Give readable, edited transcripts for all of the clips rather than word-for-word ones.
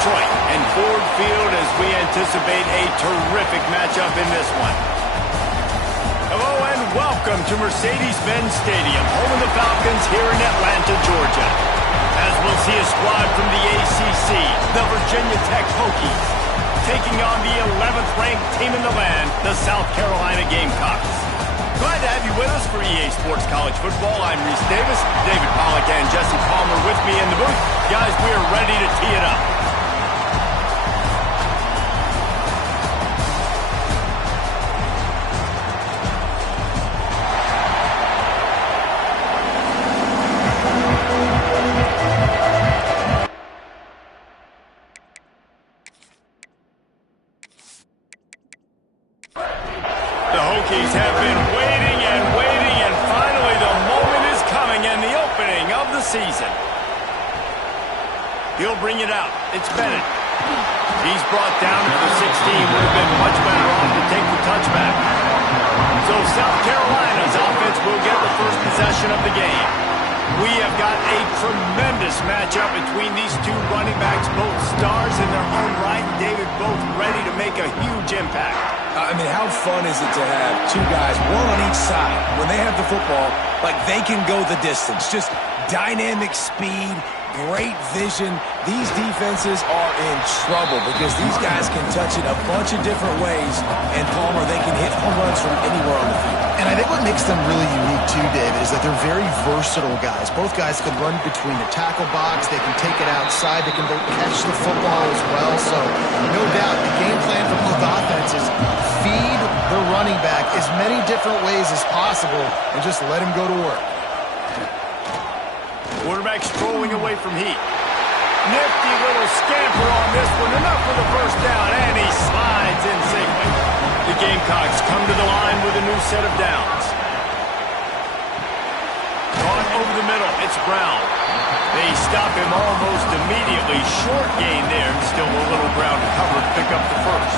Detroit and Ford Field as we anticipate a terrific matchup in this one. Hello and welcome to Mercedes-Benz Stadium, home of the Falcons here in Atlanta, Georgia. As we'll see a squad from the ACC, the Virginia Tech Hokies, taking on the 11th ranked team in the land, the South Carolina Gamecocks. Glad to have you with us for EA Sports College Football. I'm Reese Davis, David Pollack and Jesse Palmer with me in the booth. Guys, we are ready to tee it up. The Hokies have been waiting and finally the moment is coming and the opening of the season. He'll bring it out. It's Bennett. He's brought down to the 16. Would have been much better off to take the touchback. So South Carolina's offense will get the first possession of the game. We have got a tremendous matchup between these two running backs, both stars in their own right. David, both ready to make a huge impact. I mean, how fun is it to have two guys, one on each side, when they have the football, like they can go the distance. Just dynamic speed, great vision. These defenses are in trouble because these guys can touch it a bunch of different ways, and Palmer, they can hit home runs from anywhere on the field. And I think what makes them really unique too, David, is that they're very versatile guys. Both guys can run between the tackle box, they can take it outside, they can both catch the football as well. So no doubt the game plan for both offenses, feed the running back as many different ways as possible and just let him go to work. Quarterback strolling away from heat. Nifty little scamper on this one. Enough for the first down, and he slides in safely. The Gamecocks come to the line with a new set of downs. Gone over the middle, it's Brown. They stop him almost immediately. Short gain there, still a little ground to cover to pick up the first.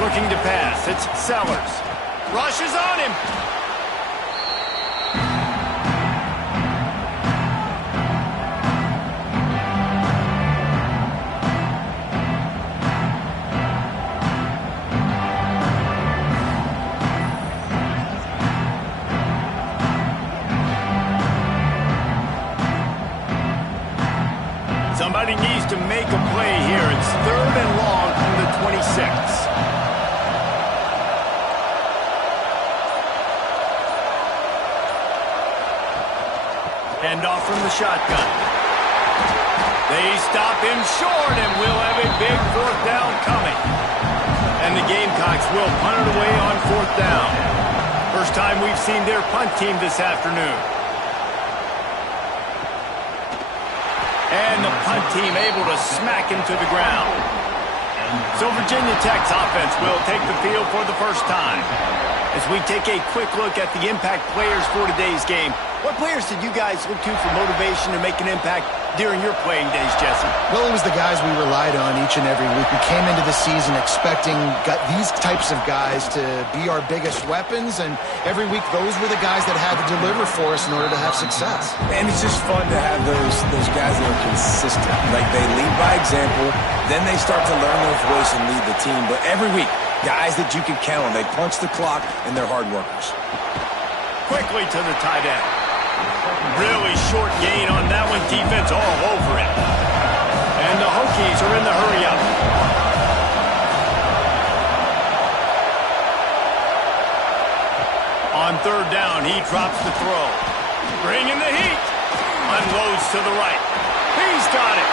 Looking to pass, it's Sellers. Rushes on him. Somebody needs to make a play here. It's 3rd and long from the 26. Hand off from the shotgun. They stop him short, and we'll have a big 4th down coming. And the Gamecocks will punt it away on 4th down. First time we've seen their punt team this afternoon. And the punt team able to smack him to the ground. So Virginia Tech's offense will take the field for the first time. As we take a quick look at the impact players for today's game, what players did you guys look to for motivation to make an impact during your playing days, Jesse? Well, it was the guys we relied on each and every week. We came into the season expecting these types of guys to be our biggest weapons, and every week those were the guys that had to deliver for us in order to have success. And it's just fun to have those guys that are consistent. Like, they lead by example, then they start to learn their voice and lead the team. But every week, guys that you can count on. They punch the clock, and they're hard workers. Quickly to the tight end. Really short gain on that one. Defense all over it. And the Hokies are in the hurry-up. On 3rd down, he drops the throw. Bringing the heat. Unloads to the right. He's got it.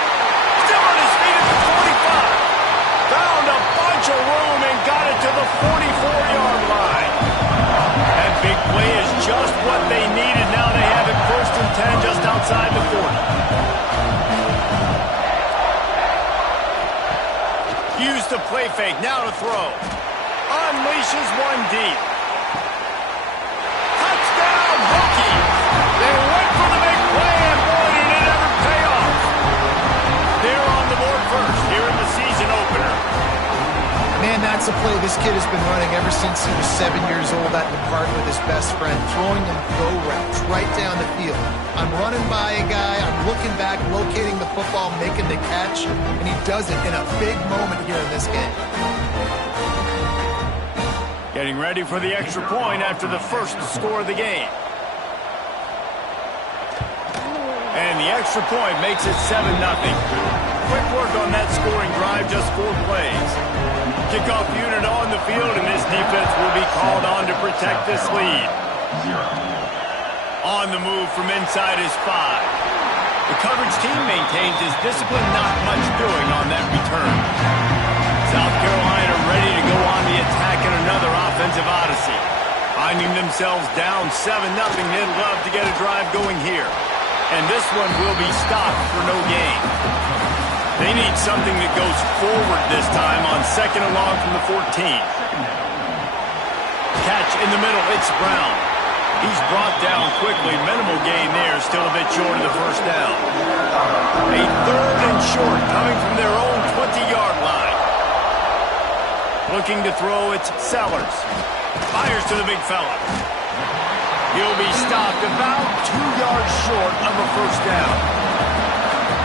Still on his feet at the 45. Found a bunch of room and got it to the 44-yard line. That big play is just what they needed. Now they have it 1st and 10 just outside the 40. Use the play fake. Now to throw. Unleashes one deep. Touchdown, Hokies. They went for the big play, and boy, did it ever pay off. They're on the board first here in the season opener. Man, that's a play this kid has been running ever since he was 7 years old at the park with his best friend, throwing them go routes, right down the field. I'm running by a guy, I'm looking back, locating the football, making the catch, and he does it in a big moment here in this game. Getting ready for the extra point after the first score of the game. And the extra point makes it 7-0. Quick work on that scoring drive, just 4 plays. Kickoff unit on the field, and this defense will be called on to protect this lead. On the move from inside his 5. The coverage team maintains his discipline, not much doing on that return. South Carolina ready to go on the attack in another offensive odyssey. Finding themselves down 7-0, they'd love to get a drive going here. And this one will be stopped for no gain. They need something that goes forward this time on 2nd and long from the 14. Catch in the middle, it's Brown. He's brought down quickly. Minimal gain there, still a bit short of the first down. A 3rd and short coming from their own 20-yard line. Looking to throw, it's Sellers. Fires to the big fella. He'll be stopped about 2 yards short of a first down.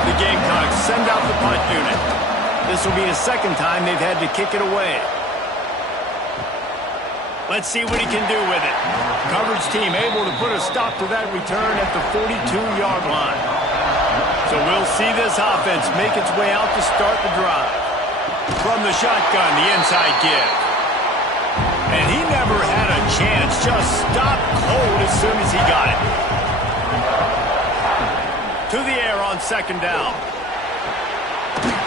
The Gamecocks send out the punt unit. This will be the 2nd time they've had to kick it away. Let's see what he can do with it. Coverage team able to put a stop to that return at the 42-yard line. So we'll see this offense make its way out to start the drive. From the shotgun, the inside give. And he never had a chance, just stopped cold as soon as he got it. To the air on 2nd down.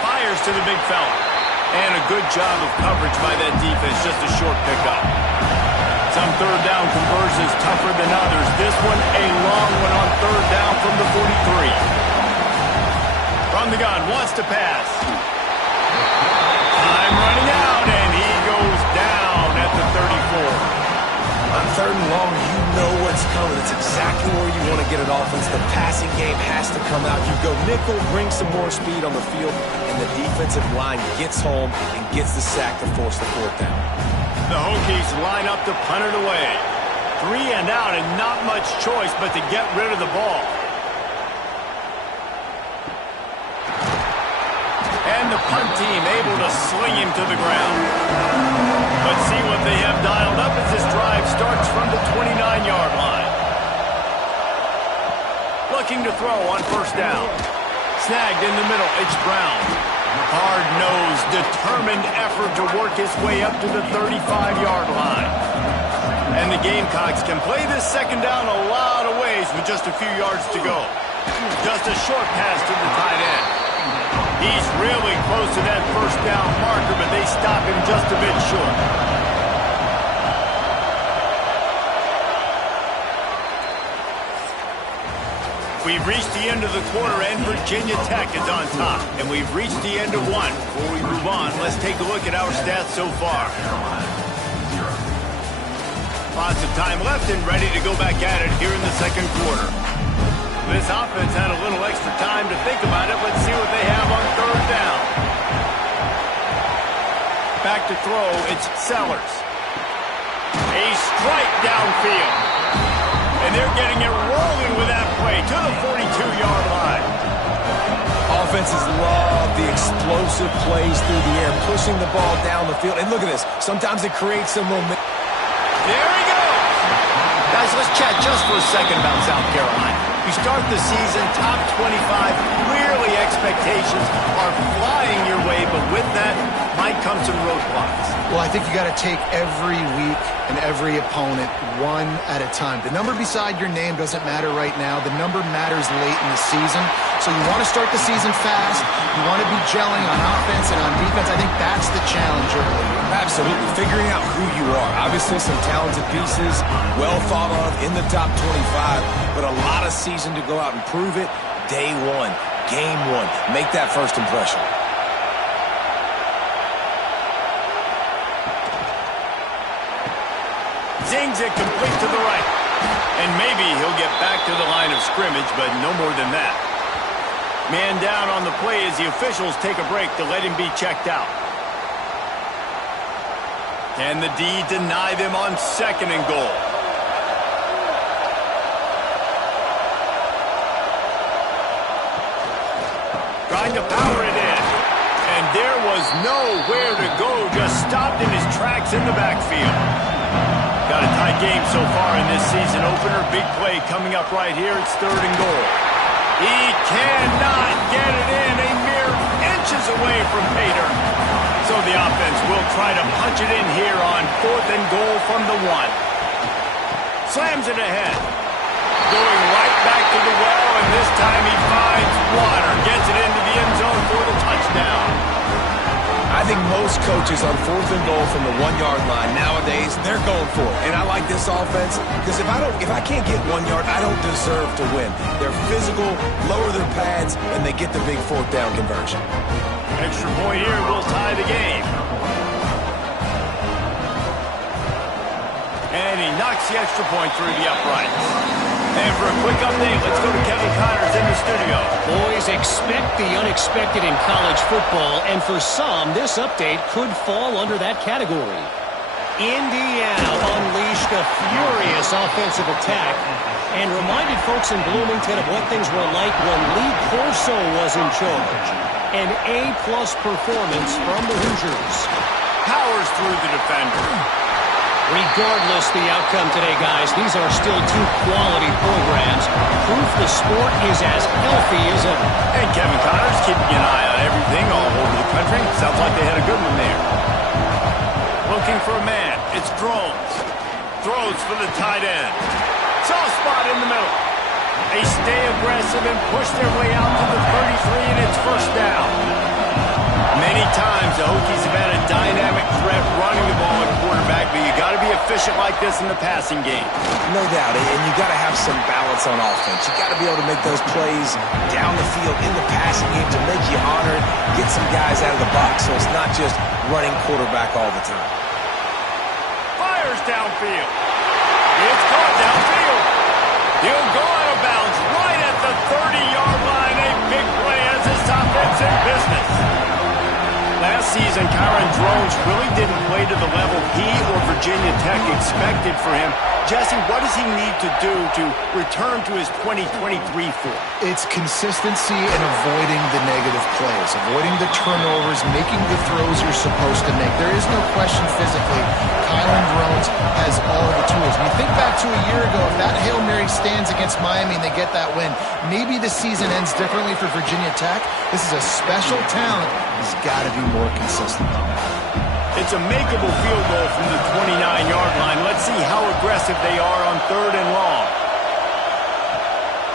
Fires to the big fella. And a good job of coverage by that defense, just a short pickup. Some 3rd down conversions tougher than others. This one a long one on 3rd down from the 43. From the gun, wants to pass. Time running out, and he goes down at the 34. On 3rd and long, you know what's coming. It's exactly where you want to get an offense. The passing game has to come out. You go nickel, bring some more speed on the field, and the defensive line gets home and gets the sack to force the 4th down. The Hokies line up to punt it away. 3 and out, and not much choice but to get rid of the ball. And the punt team able to sling him to the ground. Let's see what they have dialed up as this drive starts from the 29-yard line. Looking to throw on 1st down. Snagged in the middle, it's Brown. Hard-nosed, determined effort to work his way up to the 35-yard line. And the Gamecocks can play this 2nd down a lot of ways with just a few yards to go. Just a short pass to the tight end. He's really close to that 1st down marker, but they stop him just a bit short. We've reached the end of the quarter, and Virginia Tech is on top. And we've reached the end of one. Before we move on, let's take a look at our stats so far. Lots of time left and ready to go back at it here in the 2nd quarter. This offense had a little extra time to think about it. Let's see what they have on 3rd down. Back to throw, it's Sellers. A strike downfield. And they're getting it rolling with that play to the 42-yard line. Offenses love the explosive plays through the air, pushing the ball down the field. And look at this. Sometimes it creates some momentum. There he goes. Guys, let's chat just for a second about South Carolina. You start the season top 25. Clearly expectations are flying your way, but with that might come some roadblocks. Well, I think you got to take every week and every opponent one at a time. The number beside your name doesn't matter right now. The number matters late in the season. So you want to start the season fast. You want to be gelling on offense and on defense. I think that's the challenge early. Absolutely. Figuring out who you are. Obviously some talented pieces, well thought of in the top 25, but a lot of season to go out and prove it. Day one, game one. Make that first impression. Zings it complete to the right. And maybe he'll get back to the line of scrimmage, but no more than that. Man down on the play as the officials take a break to let him be checked out. Can the D deny them on 2nd and goal? trying to power it in. And there was nowhere to go, just stopped in his tracks in the backfield. Got a tight game so far in this season opener. Big play coming up right here. It's 3rd and goal. He cannot get it in, a mere inches away from Pater. So the offense will try to punch it in here on 4th and goal from the 1. Slams it ahead. Going right back to the well, and this time he finds water. Gets it into the end zone for the touchdown. I think most coaches on 4th and goal from the 1-yard line nowadays, they're going for it. And I like this offense because if I can't get 1 yard, I don't deserve to win. They're physical, lower their pads, and they get the big 4th down conversion. Extra point here will tie the game. And he knocks the extra point through the uprights. And for a quick update, let's go to Kevin Connors in the studio. Boys, expect the unexpected in college football, and for some, this update could fall under that category. Indiana unleashed a furious offensive attack and reminded folks in Bloomington of what things were like when Lee Corso was in charge. An A-plus performance from the Hoosiers. Powers through the defender. Regardless the outcome today, guys, these are still 2 quality programs. Proof the sport is as healthy as ever. And Kevin Connors keeping an eye on everything all over the country. Sounds like they had a good one there. Looking for a man. It's Drones. Throws for the tight end. Soft spot in the middle. They stay aggressive and push their way out to the 33, and it's 1st down. Many times the Hokies have had a dynamic threat running the ball at quarterback, but you got to be efficient like this in the passing game. No doubt, and you got to have some balance on offense. You got to be able to make those plays down the field in the passing game to make you honor it, get some guys out of the box so it's not just running quarterback all the time. Fires downfield. It's caught downfield. He'll go out of bounds right at the 30-yard line. A big play as this offense in business. Last season, Kyron Drones really didn't play to the level he or Virginia Tech expected for him. Jesse, what does he need to do to return to his 2023 form? It's consistency and avoiding the negative plays, avoiding the turnovers, making the throws you're supposed to make. There is no question physically, Kyron Drones has all the tools. When you think back to a year ago, if that Hail Mary stands against Miami and they get that win, maybe the season ends differently for Virginia Tech. This is a special talent. He's got to be more consistent. It's a makeable field goal from the 29-yard line. Let's see how aggressive they are on 3rd and long.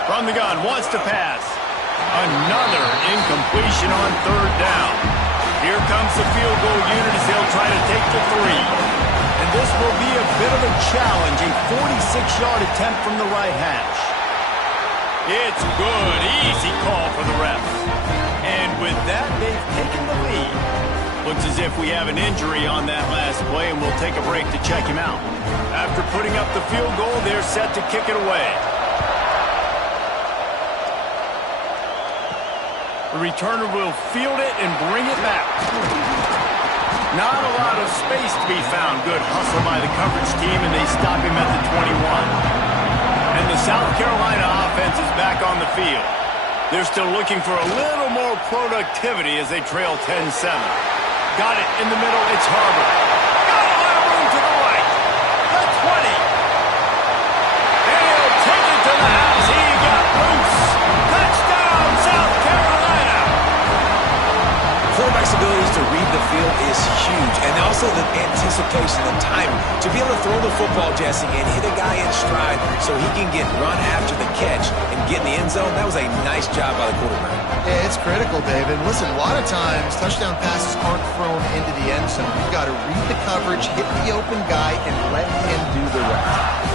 From the gun, wants to pass. Another incompletion on 3rd down. Here comes the field goal unit as they'll try to take the 3. And this will be a bit of a challenge, a 46-yard attempt from the right hash. It's good, easy call for the refs. And with that, they've taken the lead. Looks as if we have an injury on that last play, and we'll take a break to check him out. After putting up the field goal, they're set to kick it away. The returner will field it and bring it back. Not a lot of space to be found. Good hustle by the coverage team, and they stop him at the 21. And the South Carolina offense is back on the field. They're still looking for a little more productivity as they trail 10-7. Got it in the middle. It's Harbor. Got a lot of room to the right. The 20. And he'll take it to the house. He got loose. Touchdown, South Carolina. Quarterback's abilities to read the field is huge, and also the anticipation, the timing. To be able to throw the football, Jesse, and hit a guy in stride so he can get run after the catch and get in the end zone, that was a nice job by the quarterback. Yeah, it's critical, David. Listen, a lot of times, touchdown passes aren't thrown into the end zone. You've got to read the coverage, hit the open guy, and let him do the rest.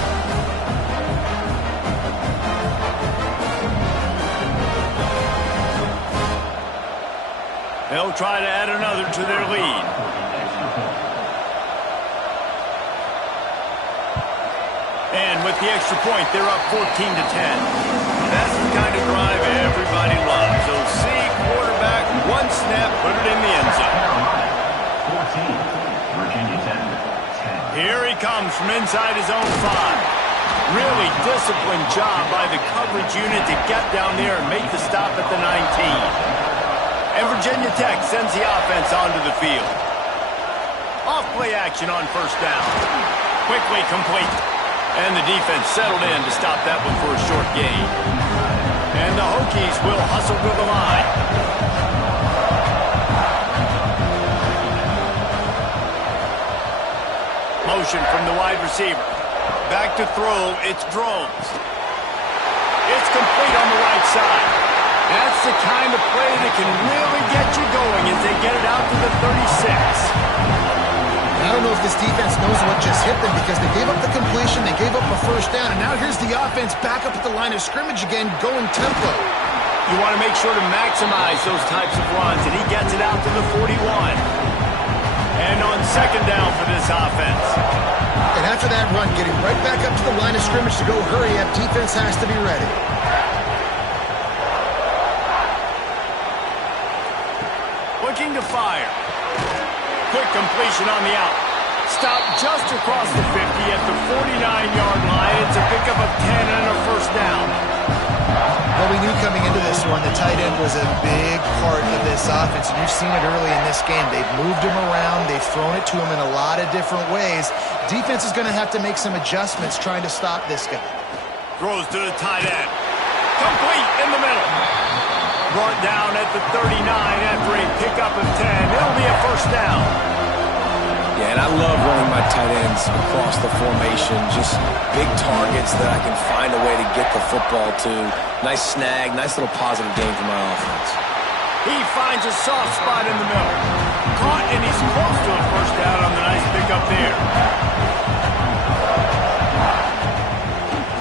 They'll try to add another to their lead. And with the extra point, they're up 14-10. That's the kind of drive everybody loves. So see, quarterback, one snap, put it in the end zone. 14, Virginia Tech, 10. Here he comes from inside his own 5. Really disciplined job by the coverage unit to get down there and make the stop at the 19. And Virginia Tech sends the offense onto the field. Off-play action on first down. Quickly complete. And the defense settled in to stop that one for a short gain. And the Hokies will hustle to the line. Motion from the wide receiver. Back to throw, it's Drones. It's complete on the right side. That's the kind of play that can really get you going as they get it out to the 36. I don't know if this defense knows what just hit them because they gave up the completion, they gave up a first down, and now here's the offense back up at the line of scrimmage again, going tempo. You want to make sure to maximize those types of runs, and he gets it out to the 41. And on second down for this offense. And after that run, getting right back up to the line of scrimmage to go hurry up, defense has to be ready. Looking to fire. Quick completion on the out. Stop just across the 50 at the 49-yard line. It's a pickup of 10 and a first down. Well, we knew coming into this one the tight end was a big part of this offense, and you've seen it early in this game. They've moved him around. They've thrown it to him in a lot of different ways. Defense is going to have to make some adjustments trying to stop this guy. Throws to the tight end. Complete in the middle. Brought down at the 39 after a pickup of 10. It'll be a first down. Yeah, and I love running my tight ends across the formation. Just big targets that I can find a way to get the football to. Nice snag, nice little positive game for my offense. He finds a soft spot in the middle. Caught, and he's close to a first down on the nice pickup there.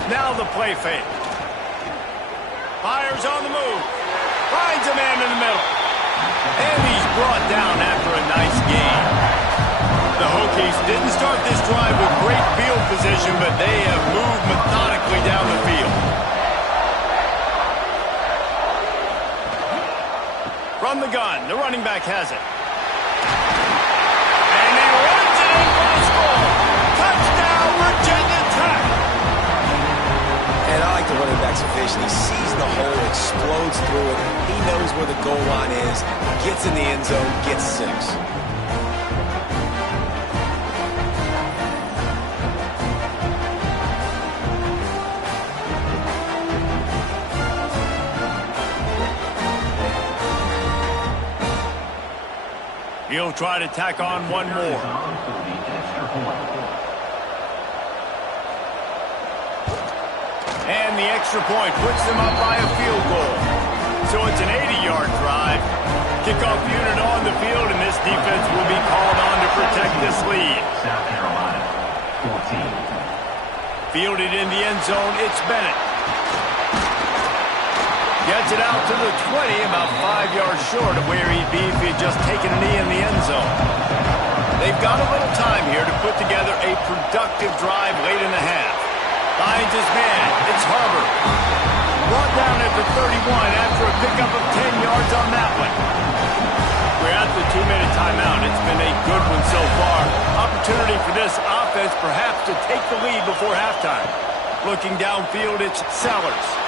Now the play fake. Fires on the move. Finds a man in the middle. And he's brought down after a nice gain. The Hokies didn't start this drive with great field position, but they have moved methodically down the field. From the gun, the running back has it. And he runs it in for the score. Touchdown, Virginia Tech. And I like the running back's vision. He sees the hole, explodes through it. He knows where the goal line is, gets in the end zone, gets 6. He'll try to tack on one more. And the extra point puts them up by a field goal. So it's an 80-yard drive. Kickoff unit on the field, and this defense will be called on to protect this lead. South Carolina, 14. Fielded in the end zone, it's Bennett. Gets it out to the 20, about 5 yards short of where he'd be if he'd just taken a knee in the end zone. They've got a little time here to put together a productive drive late in the half. Finds his man, it's Harbor. Brought down at the 31 after a pickup of 10 yards on that one. We're at the 2-minute timeout. It's been a good one so far. Opportunity for this offense perhaps to take the lead before halftime. Looking downfield, it's Sellers.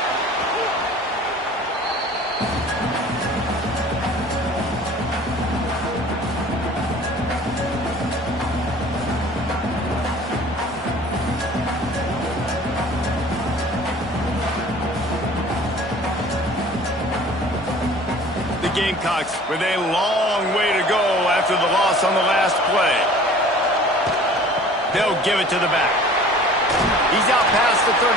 Gamecocks with a long way to go after the loss on the last play. They'll give it to the back. He's out past the 35.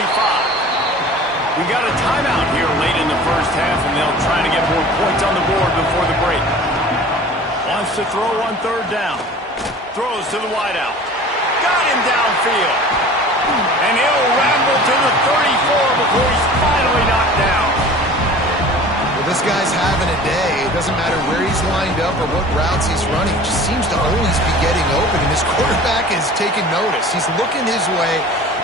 We got a timeout here late in the first half, and they'll try to get more points on the board before the break. Wants to throw on third down. Throws to the wideout. Got him downfield. And he'll ramble to the 34 before he's finally knocked down. Well, this guy's having a day. It doesn't matter where he's lined up or what routes he's running. He just seems to always be getting open, and his quarterback is taking notice. He's looking his way.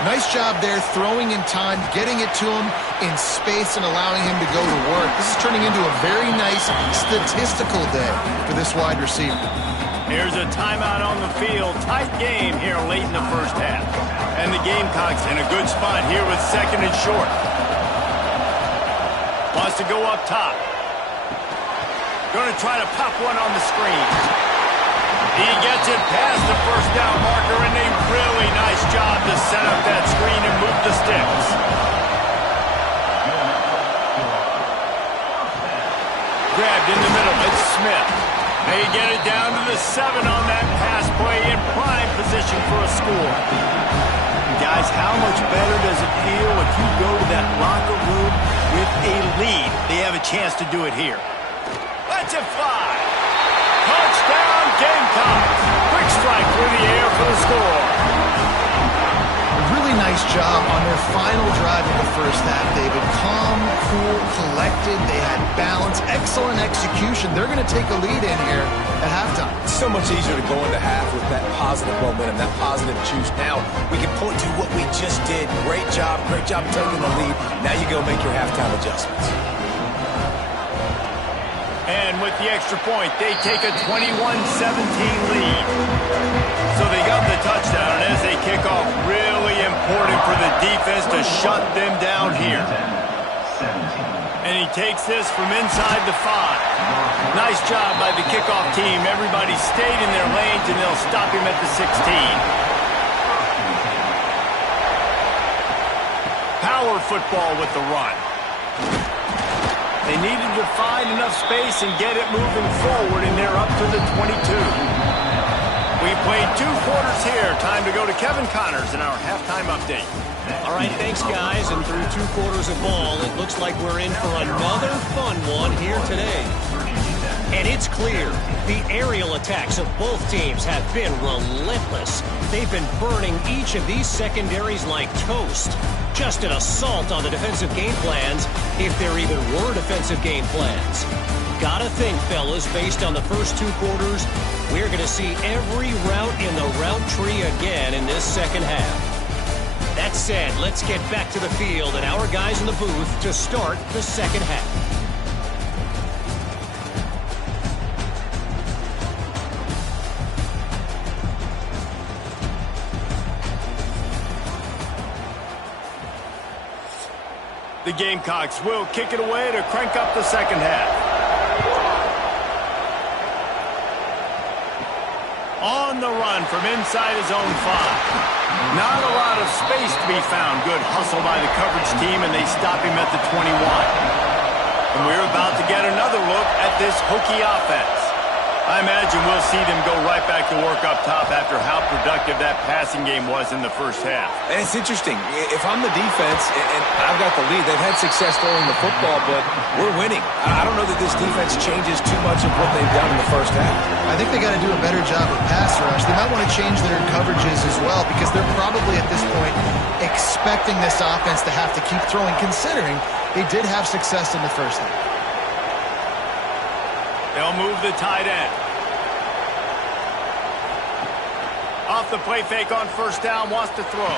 Nice job there, throwing in time, getting it to him in space and allowing him to go to work. This is turning into a very nice statistical day for this wide receiver. Here's a timeout on the field. Tight game here late in the first half. And the Gamecocks in a good spot here with second and short. Wants to go up top. Going to try to pop one on the screen. He gets it past the first down marker, and a really nice job to set up that screen and move the sticks. Grabbed in the middle. It's Smith. They get it down to the 7 on that pass play in prime position for a score. Guys, how much better does it feel if you go to that locker room with a lead? They have a chance to do it here. Let's it fly. Touchdown, Gamecocks. Quick strike through the air for the score. Really nice job on their final drive of the first half, David. Calm, cool, collected. They had balance. Excellent execution. They're going to take a lead in here at halftime. It's so much easier to go into half with that positive momentum, that positive juice. Now we can point to what we just did. Great job taking the lead. Now you go make your halftime adjustments. And with the extra point, they take a 21-17 lead. So they got the touchdown, and as they kick off, really important for the defense to shut them down here. And he takes this from inside the 5. Nice job by the kickoff team. Everybody stayed in their lanes, and they'll stop him at the 16. Power football with the run. They needed to find enough space and get it moving forward, and they're up to the 22. We played 2 quarters here. Time to go to Kevin Connors in our halftime update. All right, thanks, guys. And through 2 quarters of ball, it looks like we're in for another fun one here today. And it's clear, the aerial attacks of both teams have been relentless. They've been burning each of these secondaries like toast. Just an assault on the defensive game plans, if there even were defensive game plans. Gotta think, fellas, based on the first 2 quarters, we're going to see every route in the route tree again in this second half. That said, let's get back to the field and our guys in the booth to start the second half. The Gamecocks will kick it away to crank up the second half. On the run from inside his own 5. Not a lot of space to be found. Good hustle by the coverage team, and they stop him at the 21. And we're about to get another look at this Hokie offense. I imagine we'll see them go right back to work up top after how productive that passing game was in the first half. And it's interesting. If I'm the defense and I've got the lead, they've had success throwing the football, but we're winning. I don't know that this defense changes too much of what they've done in the first half. I think they got to do a better job of pass rush. They might want to change their coverages as well, because they're probably at this point expecting this offense to have to keep throwing, considering they did have success in the first half. They'll move the tight end. Off the play fake on first down, wants to throw.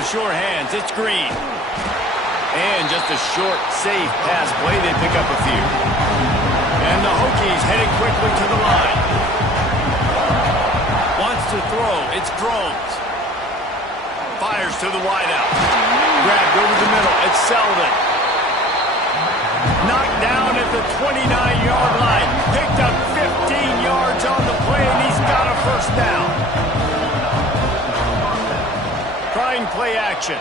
The short hands, it's Green. And just a short, safe pass play, they pick up a few. And the Hokies heading quickly to the line. Wants to throw, it's Drones. Fires to the wideout. Grabbed over the middle, it's Selden. Knocked down at the 29-yard line. Picked up 15 yards on the play, and he's got a first down. Trying play action.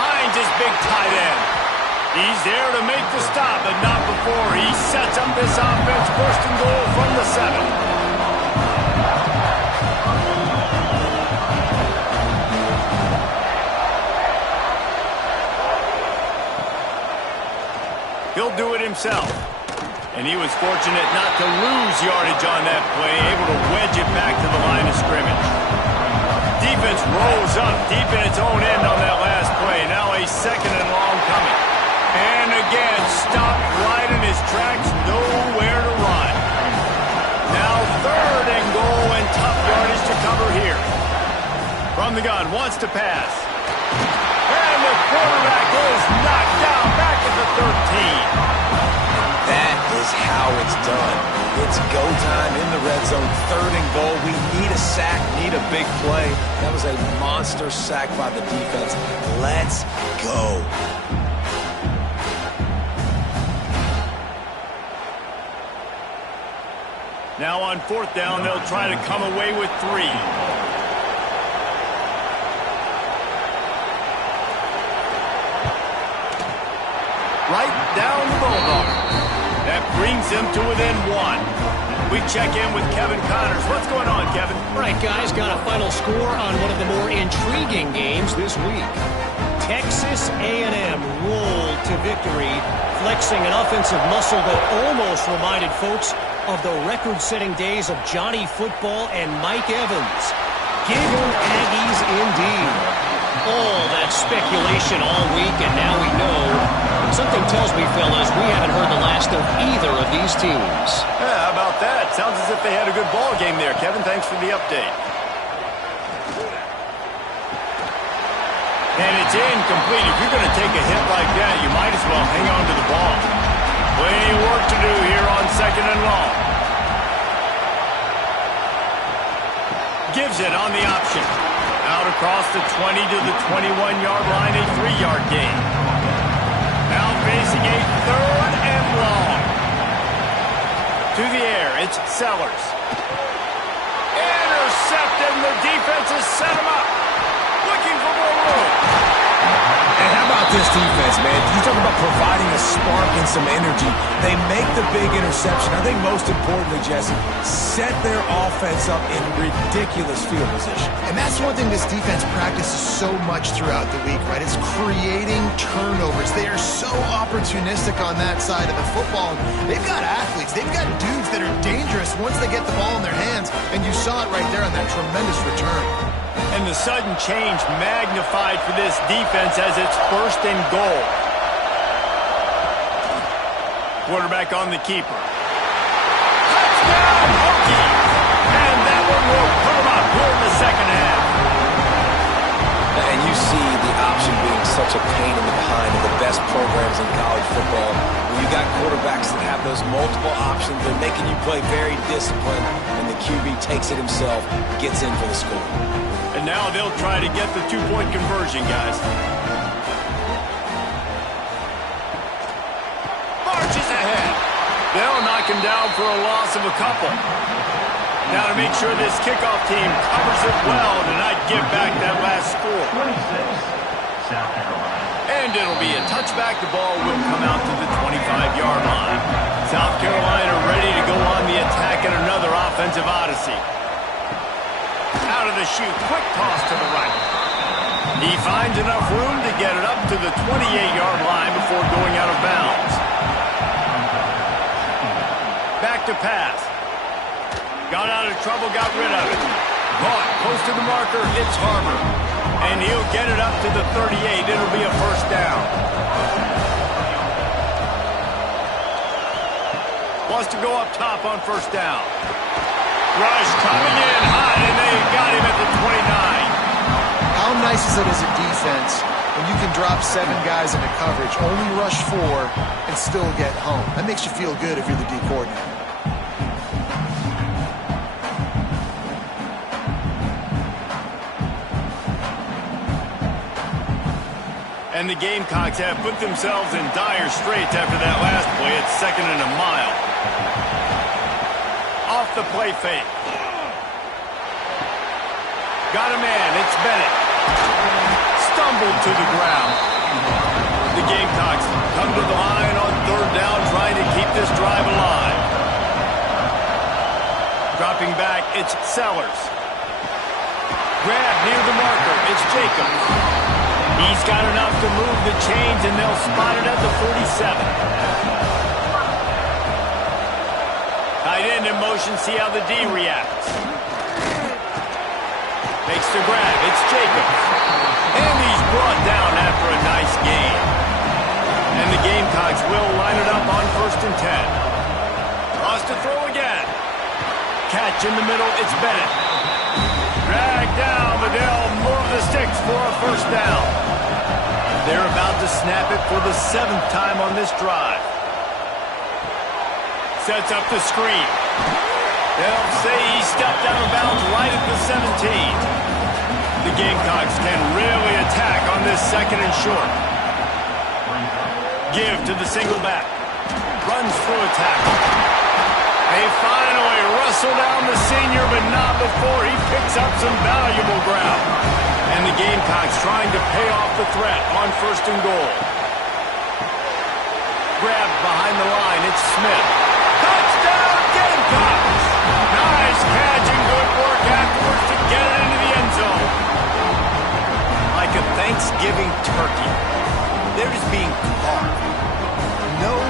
Finds his big tight end. He's there to make the stop, but not before he sets up this offense. First and goal from the 7. He'll do it himself. And he was fortunate not to lose yardage on that play, able to wedge it back to the line of scrimmage. Defense rose up deep in its own end on that last play. Now a second and long coming. And again, stopped right in his tracks, nowhere to run. Now third and goal, and tough yardage to cover here. From the gun, wants to pass. And the quarterback is knocked down back at the 13. That is how it's done. It's go time in the red zone. Third and goal. We need a sack, need a big play. That was a monster sack by the defense. Let's go. Now on fourth down, they'll try to come away with 3. Right down the boulevard. That brings him to within 1. We check in with Kevin Connors. What's going on, Kevin? All right, guys, got a final score on one of the more intriguing games this week. Texas A&M rolled to victory, flexing an offensive muscle that almost reminded folks of the record-setting days of Johnny Football and Mike Evans. Giggle Aggies indeed. All that speculation all week, and now we know. Something tells me, fellas, we haven't heard the last of either of these teams. Yeah, how about that? Sounds as if they had a good ball game there, Kevin. Thanks for the update. And it's incomplete. If you're going to take a hit like that, you might as well hang on to the ball. Plenty of work to do here on 2nd and long. Gives it on the option. Out across the 20 to the 21-yard line, a 3-yard gain. Now facing a 3rd and long. To the air, it's Sellers. Intercepted, and the defense has set him up. Looking for more room. And how about this defense, man? You talk about providing a spark and some energy. They make the big interception. I think most importantly, Jesse, set their offense up in ridiculous field position. And that's one thing this defense practices so much throughout the week, right? It's creating turnovers. They are so opportunistic on that side of the football. They've got athletes. They've got dudes that are dangerous once they get the ball in their hands. And you saw it right there on that tremendous return. And the sudden change magnified for this defense as it's 1st and goal. Quarterback on the keeper. Touchdown, Hokie! And that one will put them up here in the 2nd half. And you see the option being such a pain in the behind of the best programs in college football. When you got quarterbacks that have those multiple options, they're making you play very disciplined, and the QB takes it himself, gets in for the score. And now they'll try to get the 2-point conversion, guys. Marches ahead. They'll knock him down for a loss of a couple. Now to make sure this kickoff team covers it well to not give back that last score. 26, South Carolina. And it'll be a touchback. The ball will come out to the 25-yard line. South Carolina ready to go on the attack in another offensive odyssey. Out of the chute, quick toss to the right. He finds enough room to get it up to the 28-yard line before going out of bounds. Back to pass. Got out of trouble, got rid of it. Caught, close to the marker, it's Harbor. And he'll get it up to the 38. It'll be a 1st down. Wants to go up top on 1st down. Rush coming in hot, and they got him at the 29. How nice is it as a defense when you can drop 7 guys into coverage, only rush 4, and still get home? That makes you feel good if you're the D coordinator. And the Gamecocks have put themselves in dire straits after that last play. It's 2nd and a mile. Off the play fake. Got a man. It's Bennett. Stumbled to the ground. The Gamecocks come to the line on 3rd down, trying to keep this drive alive. Dropping back, it's Sellers. Grab near the marker. It's Jacobs. He's got enough to move the chains, and they'll spot it at the 47. Tight end in motion, see how the D reacts. Makes the grab, it's Jacobs. And he's brought down after a nice gain. And the Gamecocks will line it up on 1st and 10. Toss to throw again. Catch in the middle, it's Bennett. Drag down, but they'll move the sticks for a 1st down. They're about to snap it for the 7th time on this drive. Sets up the screen. They'll say he stepped out of bounds right at the 17. The Gamecocks can really attack on this 2nd and short. Give to the single back. Runs through a tackle. They finally wrestle down the senior, but not before he picks up some valuable ground. And the Gamecocks trying to pay off the threat on 1st and goal. Grabbed behind the line, it's Smith. Touchdown, Gamecocks! Nice catch and good work afterwards to get it into the end zone. Like a Thanksgiving turkey, they're just being carved. No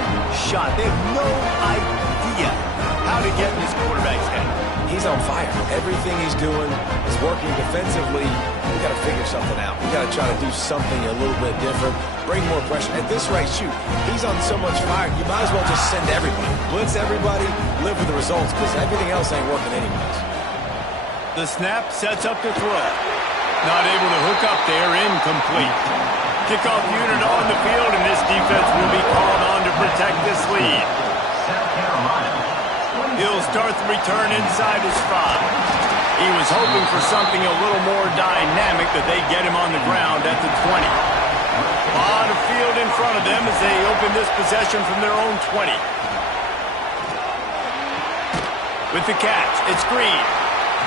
shot. They have no idea how to get in this quarterback's head. He's on fire. Everything he's doing is working defensively. We got to figure something out. We got to try to do something a little bit different. Bring more pressure. At this rate, shoot, he's on so much fire, you might as well just send everybody. Blitz everybody, live with the results, because everything else ain't working anyways. The snap sets up to throw. Not able to hook up there, incomplete. Kickoff unit on the field, and this defense will be called on to protect this lead. South Carolina. He'll start the return inside his 5. He was hoping for something a little more dynamic, but they get him on the ground at the 20. A lot of field in front of them as they open this possession from their own 20. With the catch, it's Green.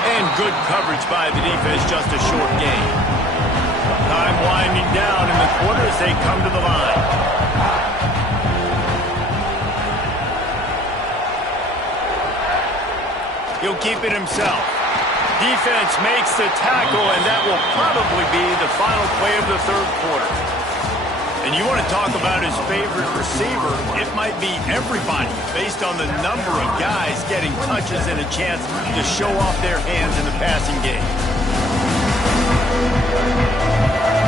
And good coverage by the defense, just a short gain. Time winding down in the quarter as they come to the line. He'll keep it himself. Defense makes the tackle, and that will probably be the final play of the 3rd quarter. And you want to talk about his favorite receiver, it might be everybody based on the number of guys getting touches and a chance to show off their hands in the passing game.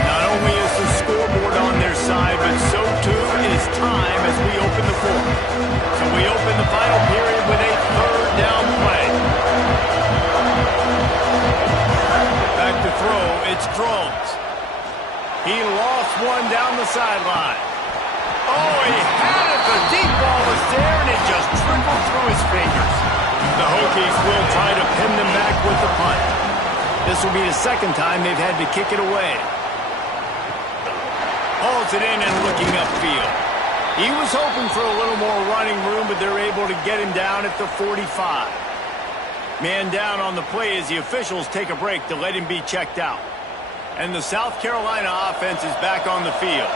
Not only is the scoreboard on their side, but so too is time as we open the 4th. So we open the final period with a 3rd down play. Back to throw, it's Drones. He lost one down the sideline. Oh, he had it. The deep ball was there, and it just trickled through his fingers. The Hokies will try to pin them back with the punt. This will be the 2nd time they've had to kick it away. Hauls it in and looking upfield. He was hoping for a little more running room, but they're able to get him down at the 45. Man down on the play as the officials take a break to let him be checked out. And the South Carolina offense is back on the field.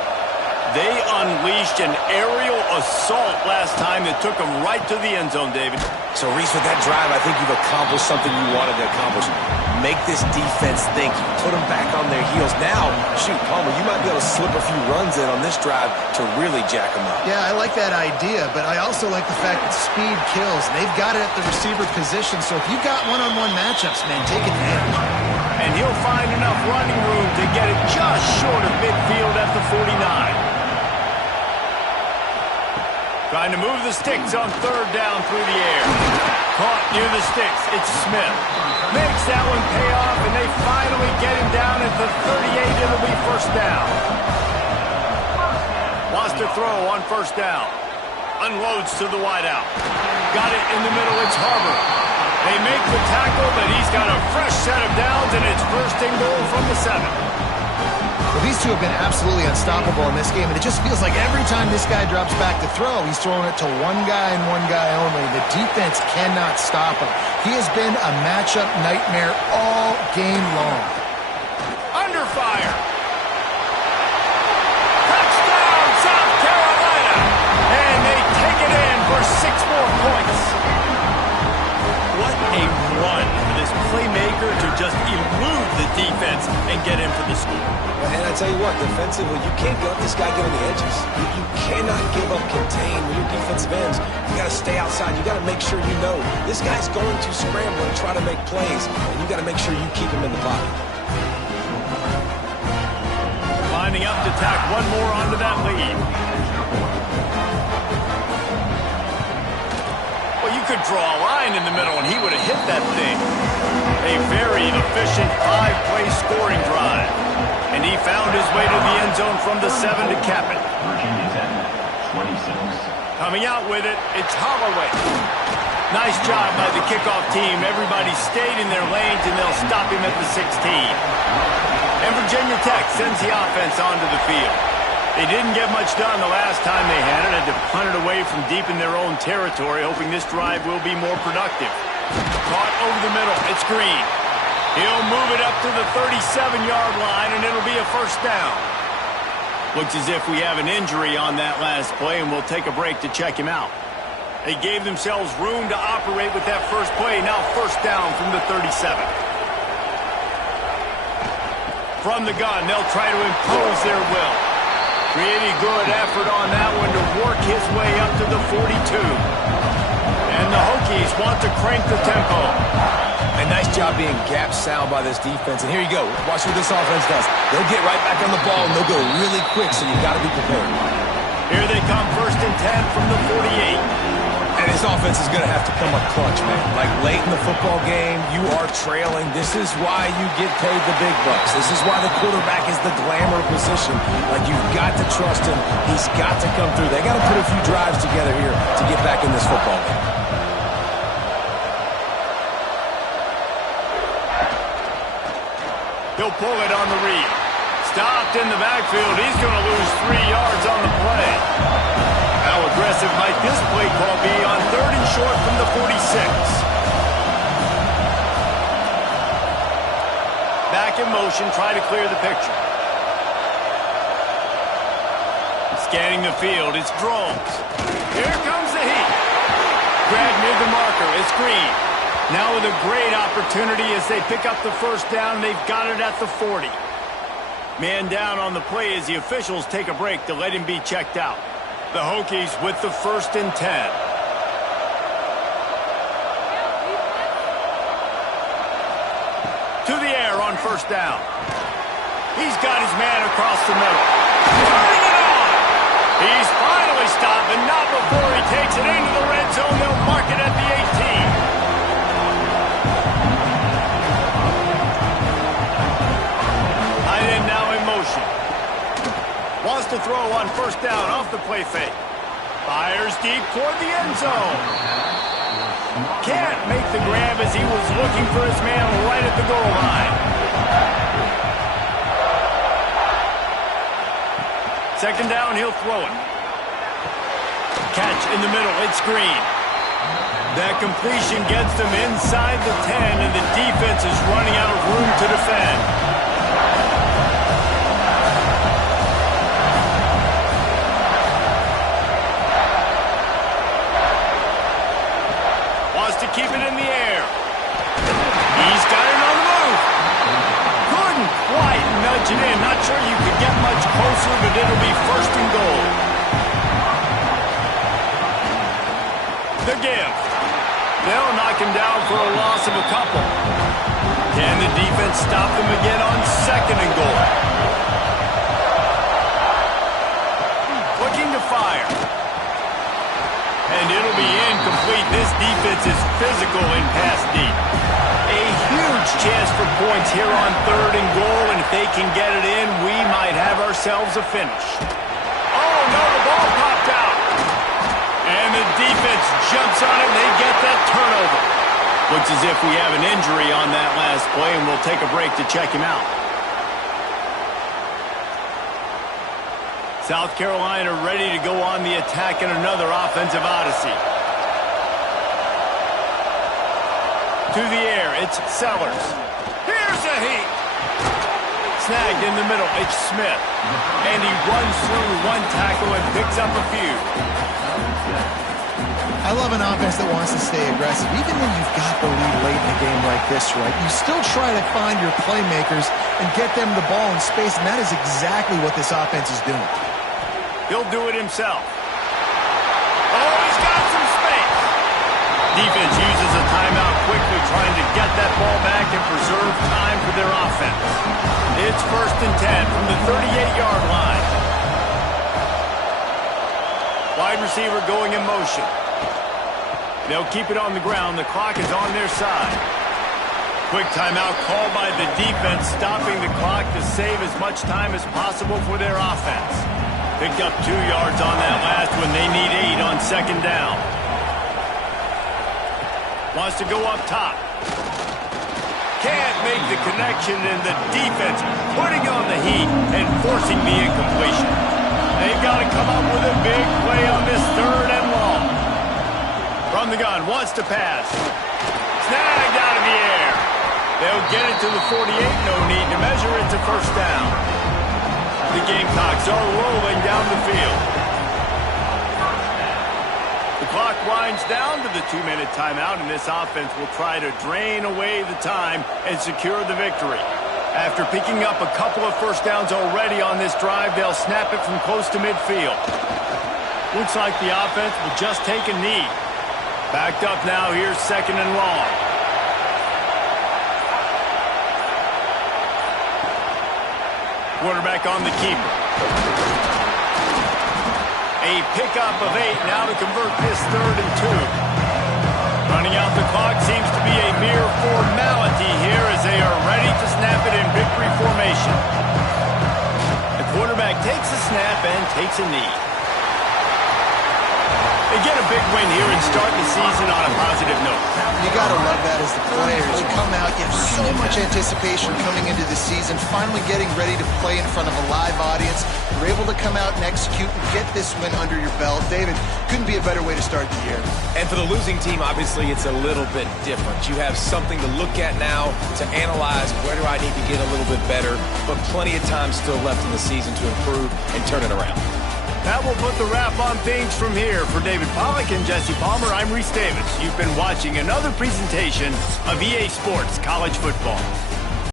They unleashed an aerial assault last time that took them right to the end zone, David. So, Reese, with that drive, I think you've accomplished something you wanted to accomplish. Make this defense think. Put them back on their heels. Now, shoot, Palmer, you might be able to slip a few runs in on this drive to really jack them up. Yeah, I like that idea, but I also like the fact that speed kills. They've got it at the receiver position, so if you've got one-on-one matchups, man, take advantage. And he'll find enough running room to get it just short of midfield at the 49. Trying to move the sticks on 3rd down through the air. Caught near the sticks. It's Smith. Makes that one pay off, and they finally get him down at the 38. It'll be 1st down. Wants to throw on 1st down. Unloads to the wideout. Got it in the middle. It's Harbor. They make the tackle, but he's got a fresh set of downs, and it's 1st and goal from the 7. Well, these two have been absolutely unstoppable in this game, and it just feels like every time this guy drops back to throw, he's throwing it to one guy and one guy only. The defense cannot stop him. He has been a matchup nightmare all game long. Under fire. Touchdown, South Carolina! And they take it in for 6 more points. What a run for this playmaker to just elude the defense and get in for the score. And I tell you what, defensively, you can't let this guy get on the edges. You cannot give up contain when you're defensive ends. You got to stay outside. You got to make sure you know this guy's going to scramble and try to make plays, and you got to make sure you keep him in the pocket. Lining up to tack one more onto that lead. Well, you could draw a line in the middle, and he would have hit that thing. A very efficient 5-play scoring drive. And he found his way to the end zone from the 7 to cap it. Virginia Tech, 26. Coming out with it, it's Holloway. Nice job by the kickoff team. Everybody stayed in their lanes, and they'll stop him at the 16. And Virginia Tech sends the offense onto the field. They didn't get much done the last time they had it. Had to punt it away from deep in their own territory, hoping this drive will be more productive. Caught over the middle. It's Green. He'll move it up to the 37-yard line, and it'll be a first down. Looks as if we have an injury on that last play, and we'll take a break to check him out. They gave themselves room to operate with that first play. Now first down from the 37. From the gun, they'll try to impose their will. Pretty good effort on that one to work his way up to the 42. And the Hokies want to crank the tempo. A nice job being gap sound by this defense. And here you go. Watch what this offense does. They'll get right back on the ball, and they'll go really quick, so you've got to be prepared. Here they come, 1st and 10 from the 48. And this offense is going to have to come up clutch, man. Like late in the football game, you are trailing. This is why you get paid the big bucks. This is why the quarterback is the glamour position. Like, you've got to trust him. He's got to come through. They got to put a few drives together here to get back in this football game. He'll pull it on the read. Stopped in the backfield. He's going to lose 3 yards on the play. How aggressive might this play call be on 3rd and short from the 46? Back in motion, try to clear the picture. Scanning the field, it's Drones. Here comes the heat. Grab near the marker, it's Green. Now with a great opportunity as they pick up the first down, they've got it at the 40. Man down on the play as the officials take a break to let him be checked out. The Hokies with the 1st and 10. To the air on first down. He's got his man across the middle. Turning it on! He's finally stopped, but not before he takes it into the red zone. They'll mark it at the 18. Now in motion. Wants to throw on first down off the play fake. Fires deep toward the end zone. Can't make the grab as he was looking for his man right at the goal line. 2nd down, he'll throw it. Catch in the middle, it's Green. That completion gets them inside the 10, and the defense is running out of room to defend. To keep it in the air. He's got it on the move. Couldn't quite nudge it in. Not sure you could get much closer, but it'll be 1st and goal. The give. They'll knock him down for a loss of a couple. Can the defense stop them again on 2nd and goal? Looking to fire. And it'll be incomplete. This defense is physical in pass deep. A huge chance for points here on 3rd and goal, and if they can get it in, we might have ourselves a finish. Oh, no, the ball popped out. And the defense jumps on it, and they get that turnover. Looks as if we have an injury on that last play, and we'll take a break to check him out. South Carolina ready to go on the attack in another offensive odyssey. To the air, it's Sellers. Here's a heat. Snagged in the middle, it's Smith. And he runs through one tackle and picks up a few. I love an offense that wants to stay aggressive. Even when you've got the lead late in a game like this, right, you still try to find your playmakers and get them the ball in space, and that is exactly what this offense is doing. He'll do it himself. Oh, he's got some space. Defense uses a timeout quickly, trying to get that ball back and preserve time for their offense. It's 1st and 10 from the 38-yard line. Wide receiver going in motion. They'll keep it on the ground. The clock is on their side. Quick timeout called by the defense, stopping the clock to save as much time as possible for their offense. Picked up 2 yards on that last one. They need 8 on 2nd down. Wants to go up top. Can't make the connection, and the defense putting on the heat and forcing the incompletion. come up with a big play on this 3rd and long. From the gun, wants to pass. Snagged out of the air. They'll get it to the 48. No need to measure it to first down. The Gamecocks are rolling down the field. The clock winds down to the 2-minute timeout, and this offense will try to drain away the time and secure the victory. After picking up a couple of first downs already on this drive, they'll snap it from close to midfield. Looks like the offense will just take a knee. Backed up now, here's 2nd and long. Quarterback on the keeper. A pickup of 8 now to convert this 3rd and 2. Running out the clock seems to be a mere formality here as they are ready to snap it in victory formation. The quarterback takes a snap and takes a knee. They get a big win here and start the season on a positive note. You got to love that as the players. You come out, you have so much anticipation coming into the season, finally getting ready to play in front of a live audience. You're able to come out and execute and get this win under your belt. David, couldn't be a better way to start the year. And for the losing team, obviously, it's a little bit different. You have something to look at now to analyze where do I need to get a little bit better, but plenty of time still left in the season to improve and turn it around. That will put the wrap on things from here. For David Pollack and Jesse Palmer, I'm Reese Davis. You've been watching another presentation of EA Sports College Football.